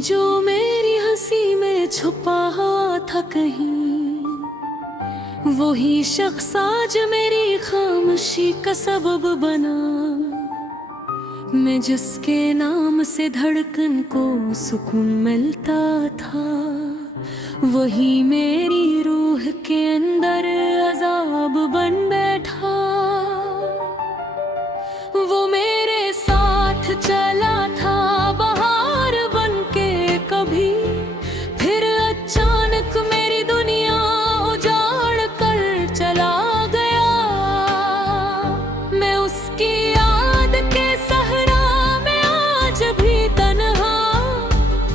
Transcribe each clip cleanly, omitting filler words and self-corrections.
जो मेरी हंसी में छुपा था कहीं, वही शख्स आज मेरी खामोशी का सबब बना। मैं जिसके नाम से धड़कन को सुकून मिलता था, वही मेरी रूह के अंदर अजाब बन बैठा। वो मेरे साथ चला था बहार बन के कभी, फिर अचानक मेरी दुनिया उजाड़ कर चला गया। मैं उसकी याद के सहरा में आज भी तन्हा,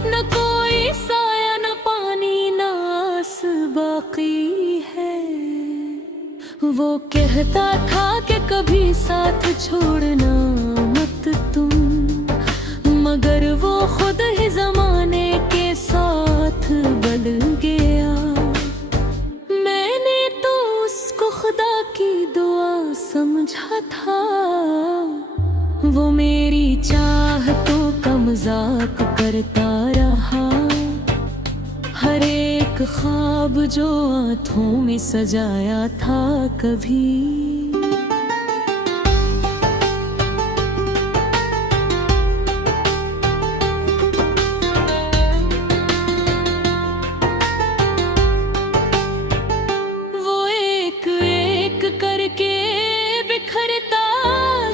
न कोई साया न पानी न आस बाकी है। वो कहता था कि कभी साथ छोड़ना मत तुम, मगर वो खुद ही जमाने के साथ बदल गया। मैंने तो उसको खुदा की दुआ समझा था, वो मेरी चाहतों का मजाक करता रहा। हर एक ख्वाब जो आँखों में सजाया था कभी, वो एक एक करके बिखरता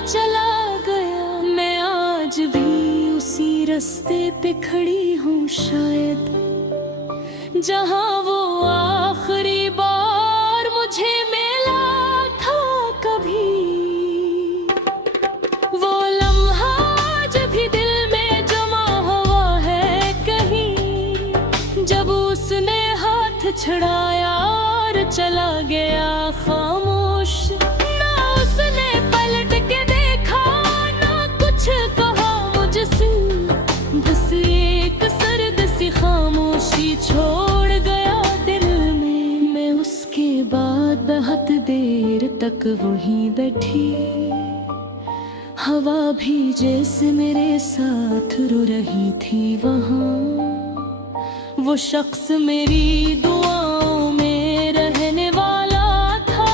चला गया। मैं आज भी उसी रास्ते पे खड़ी हूँ शायद, जहाँ वो आखिरी बार मुझे मिला था कभी। वो लम्हा जब भी दिल में जमा हुआ है कहीं, जब उसने हाथ छड़ाया और चला गया खामोश। ना उसने पलट के देखा, ना कुछ कहा मुझसे, बस एक सर्द सी खामोशी छोड़ गया दिल में। मैं उसके बाद बहुत देर तक वहीं बैठी, हवा भी जैसे मेरे साथ रो रही थी वहाँ। वो शख्स मेरी दुआओं में रहने वाला था,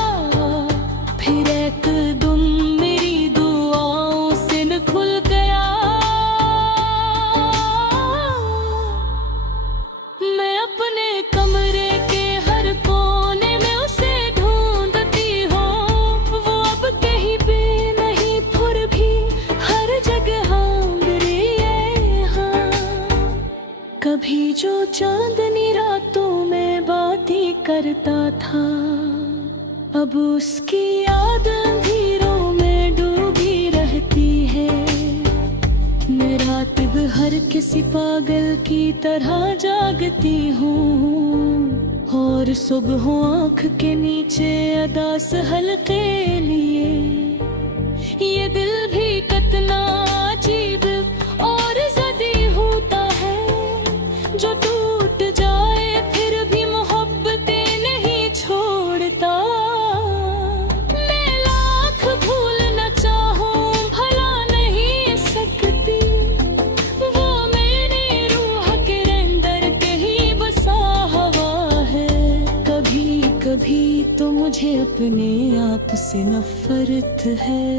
फिर एक दिन मेरी दुआओं से न खुल गया। मैं अपने कमरे के हर कोने में उसे ढूंढती हूँ, वो अब कहीं पे नहीं फिर भी हर जगह मेरी है। हाँ, कभी जो चांदनी रातों में बातें करता था, अब उसकी याद अंधेरों में डूबी रहती है। मैं रात भर किसी पागल की तरह जागती हूँ, और सुबह आँख के नीचे अदास हल्के लिए। ये दिल भी कितना अजीब और ज़दी होता है, जो टूट जाए फिर भी मोहब्बतें नहीं छोड़ता। मैं लाख भूलना चाहूँ भला नहीं सकती, वो मेरी रूह के अंदर कहीं बसा हुआ है। कभी कभी तो मुझे अपने आप से नफरत है,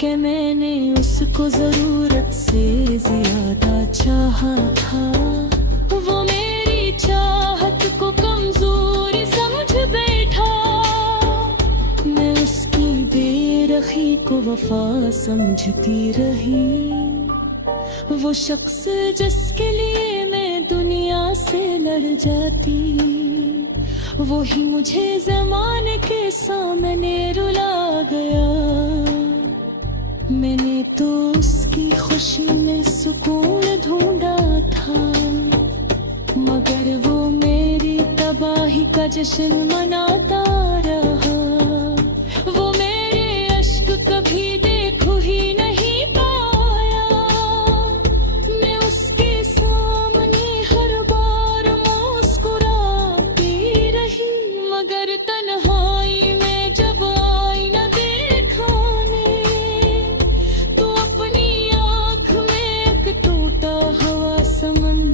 कि मैंने उसको जरूरत से ज्यादा चाहा था। वो मेरी चाहत को कमजोरी समझ बैठा, मैं उसकी बेरखी को वफा समझती रही। वो शख्स जिसके लिए मैं दुनिया से लड़ जाती, वही मुझे ज़माने के सामने रुला गया। मैंने तो उसकी खुशी में सुकून ढूंढा था, मगर वो मेरी तबाही का जश्न मनाता रहा। वो मेरे अश्क कभी देखो ही नहीं पाया, मैं उसके सामने हर बार मुस्कुराती रही। मगर तन्हाई में जब आई न दिखाने, तो अपनी आँख में एक टूटा हुआ समंदर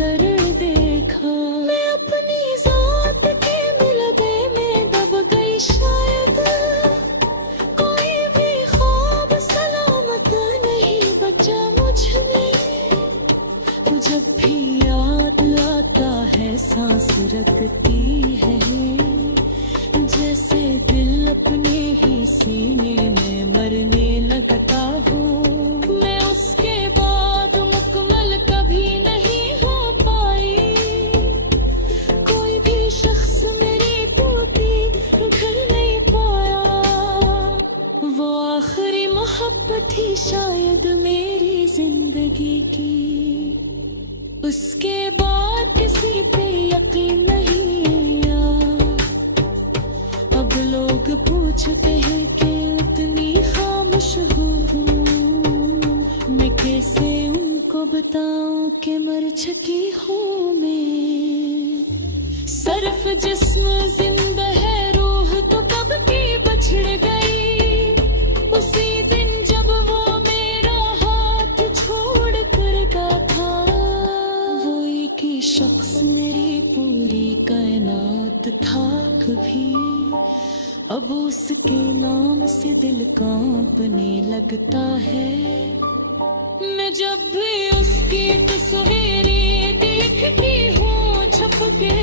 सरकती है, जैसे दिल अपने ही सीने में मरने लगता हो। मैं उसके बाद मुकम्मल कभी नहीं हो पाई, कोई भी शख्स मेरी टूटी घर नहीं पाया। वो आखिरी मोहब्बत थी शायद मेरी जिंदगी की, उसके बाद किसी पे यकीन नहीं आया। अब लोग पूछते हैं कि उतनी खामोश हूँ, मैं कैसे उनको बताऊं कि मर चुकी हूँ मैं। सिर्फ जिस्म जिंदा है, रूह तो कब की बछड़ गई। उसी दिन जब वो मेरा हाथ छोड़ कर गया था, वो एक ही शख्स मेरी पूरी कायनात था कभी। अब उसके नाम से दिल कांपने लगता है। मैं जब भी उसकी तस्वीरें देखती हूँ छप के,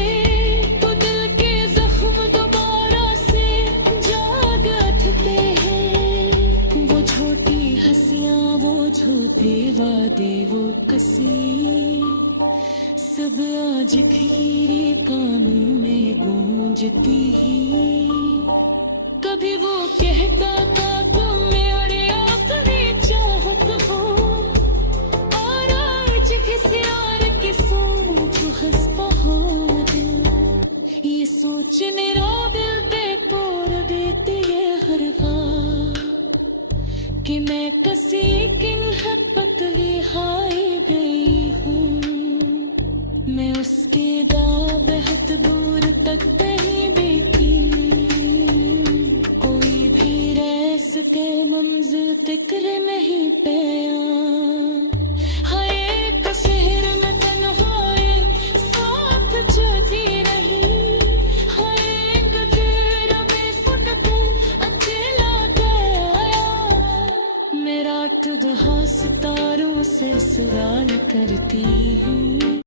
तो दिल के जख्म दोबारा से जाग उठते हैं। वो छोटी हंसियाँ, वो झूठे वादे, वो कसी, सब आज खीरे कानों में गूंजती ही। कभी वो कहता था तुम मेरे आखिरी चाहत हो, और आज किसी और की सोच हंसता हो दिल। ये सोचने रो दिल पे तोड़ देती है हर बात, कि मैं किसी किन हद पतली हाय गई हूँ। मैं उसके बेहद दूर तक कहीं भी थी, कोई भी रह सके मंजिल तिक्र नहीं पाया। हाय एक शहर